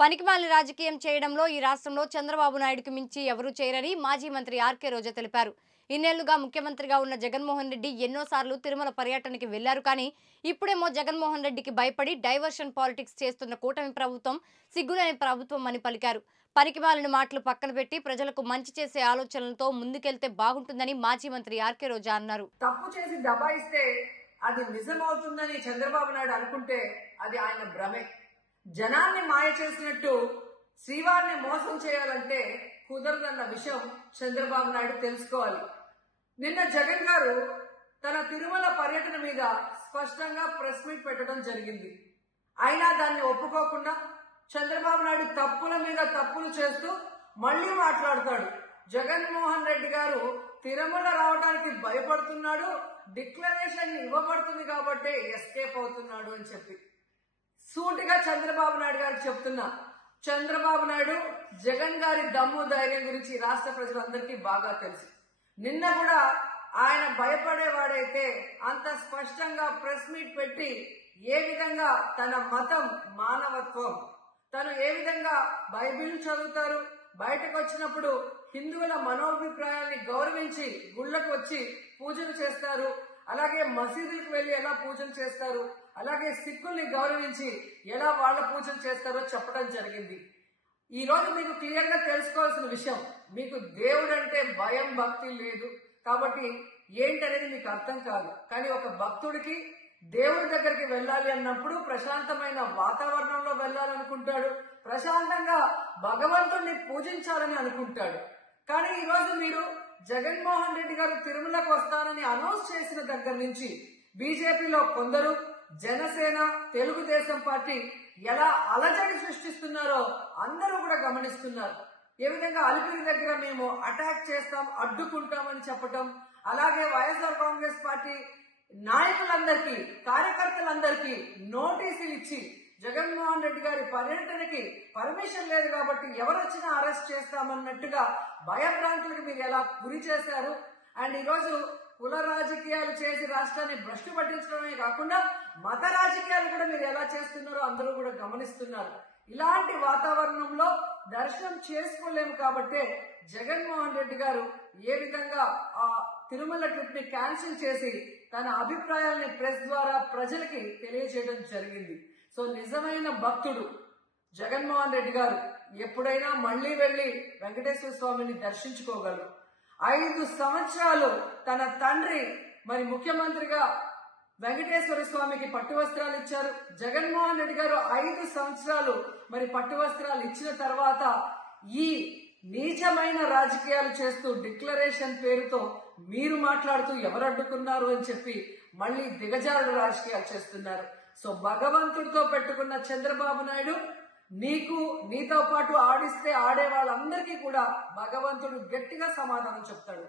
పనికిమాలిన రాజకీయం చేయడంలో ఈ రాష్ట్రంలో చంద్రబాబు నాయుడుకి మించి ఎవరూ చేయరని మాజీ మంత్రి ఆర్కే రోజా తెలిపారు. ఇన్నేళ్లుగా ముఖ్యమంత్రిగా ఉన్న జగన్మోహన్ రెడ్డి ఎన్నోసార్లు తిరుమల పర్యటనకి వెళ్లారు. కానీ ఇప్పుడేమో జగన్మోహన్ రెడ్డికి భయపడి డైవర్షన్ పాలిటిక్స్ చేస్తున్న కూటమి ప్రభుత్వం సిగ్గులేని ప్రభుత్వం అని పలికారు. పనికిమాలిన మాటలు పక్కన పెట్టి ప్రజలకు మంచి చేసే ఆలోచనలతో ముందుకెళ్తే బాగుంటుందని మాజీ మంత్రి ఆర్కే రోజా అన్నారు. తప్పు చేసి దబాయిస్తే అది నిజమవుతుందని చంద్రబాబు నాయుడు అనుకుంటే అది ఆయన భ్రమే. జనాన్ని మాయ చేసినట్టు శ్రీవారిని మోసం చేయాలంటే కుదరదన్న విషయం చంద్రబాబు నాయుడు తెలుసుకోవాలి. నిన్న జగన్ గారు తన తిరుమల పర్యటన మీద స్పష్టంగా ప్రెస్ మీట్ పెట్టడం జరిగింది. అయినా దాన్ని ఒప్పుకోకుండా చంద్రబాబు నాయుడు తప్పుల మీద తప్పులు చేస్తూ మళ్లీ మాట్లాడతాడు. జగన్మోహన్ రెడ్డి గారు తిరుమల రావడానికి భయపడుతున్నాడు, డిక్లరేషన్ ఇవ్వబడుతుంది కాబట్టి ఎస్కేప్ అవుతున్నాడు అని చెప్పి సూటిగా చంద్రబాబు నాయుడు గారికి చెప్తున్నా. చంద్రబాబు నాయుడు జగన్ గారి దమ్ము ధైర్యం గురించి రాష్ట్ర ప్రజలందరికీ బాగా తెలుసు. నిన్న కూడా ఆయన భయపడేవాడైతే అంత స్పష్టంగా ప్రెస్ మీట్ పెట్టి ఏ విధంగా తన మతం మానవత్వం, తను ఏ విధంగా బైబిల్ చదువుతారు, బయటకు వచ్చినప్పుడు హిందువుల మనోభిప్రాయాన్ని గౌరవించి గుళ్ళకు వచ్చి పూజలు చేస్తారు, అలాగే మసీదులకు వెళ్లి ఎలా పూజలు చేస్తారు, అలాగే సిక్కుల్ని గౌరవించి ఎలా వాళ్ళ పూజలు చేస్తారో చెప్పడం జరిగింది. ఈ రోజు మీకు క్లియర్ గా తెలుసుకోవాల్సిన విషయం, మీకు దేవుడు అంటే భయం భక్తి లేదు కాబట్టి ఏంటనేది మీకు అర్థం కాదు. కానీ ఒక భక్తుడికి దేవుడి దగ్గరికి వెళ్ళాలి అన్నప్పుడు ప్రశాంతమైన వాతావరణంలో వెళ్ళాలనుకుంటాడు, ప్రశాంతంగా భగవంతుడిని పూజించాలని అనుకుంటాడు. కానీ ఈ రోజు మీరు జగన్మోహన్ రెడ్డి గారు తిరుమలకు వస్తానని అనౌన్స్ చేసిన దగ్గర నుంచి బీజేపీలో కొందరు, జనసేన, తెలుగుదేశం పార్టీ ఎలా అలజడి సృష్టిస్తున్నారో అందరూ కూడా గమనిస్తున్నారు. ఏ విధంగా అలిపిరి దగ్గర మేము అటాక్ చేస్తాం, అడ్డుకుంటామని చెప్పటం, అలాగే వైఎస్ఆర్ కాంగ్రెస్ పార్టీ నాయకులందరికీ, కార్యకర్తలందరికీ నోటీసులు ఇచ్చి జగన్మోహన్ రెడ్డి గారి పర్యటనకి పర్మిషన్ లేదు కాబట్టి ఎవరొచ్చినా అరెస్ట్ చేస్తామన్నట్టుగా భయభ్రాంతులకు మీరు ఎలా గురి చేశారు. అండ్ ఈరోజు కుల రాజకీయాలు చేసి రాష్ట్రాన్ని భ్రష్టు పట్టించడమే కాకుండా మత రాజకీయాలు కూడా మీరు ఎలా చేస్తున్నారో అందరూ కూడా గమనిస్తున్నారు. ఇలాంటి వాతావరణంలో దర్శనం చేసుకోలేము కాబట్టే జగన్మోహన్ రెడ్డి గారు ఏ విధంగా ఆ తిరుమల ట్రిప్ ని క్యాన్సిల్ చేసి తన అభిప్రాయాల్ని ప్రెస్ ద్వారా ప్రజలకి తెలియజేయడం జరిగింది. సో నిజమైన భక్తుడు జగన్మోహన్ రెడ్డి గారు ఎప్పుడైనా మళ్లీ వెళ్లి వెంకటేశ్వర స్వామిని దర్శించుకోగలరు. 5 సంవత్సరాలు తన తండ్రి మరి ముఖ్యమంత్రిగా వెంకటేశ్వర స్వామికి పట్టు వస్త్రాలు ఇచ్చారు. జగన్మోహన్ రెడ్డి గారు 5 సంవత్సరాలు మరి పట్టు వస్త్రాలు ఇచ్చిన తర్వాత ఈ నీచమైన రాజకీయాలు చేస్తూ డిక్లరేషన్ పేరుతో మీరు మాట్లాడుతూ ఎవరు అడ్డుకున్నారు అని చెప్పి మళ్లీ దిగజారుడు రాజకీయాలు చేస్తున్నారు. సో భగవంతుడితో పెట్టుకున్న చంద్రబాబు నాయుడు నీతో పాటు ఆడిస్తే ఆడే వాళ్ళందరికీ కూడా భగవంతుడు గట్టిగా సమాధానం చెప్తాడు.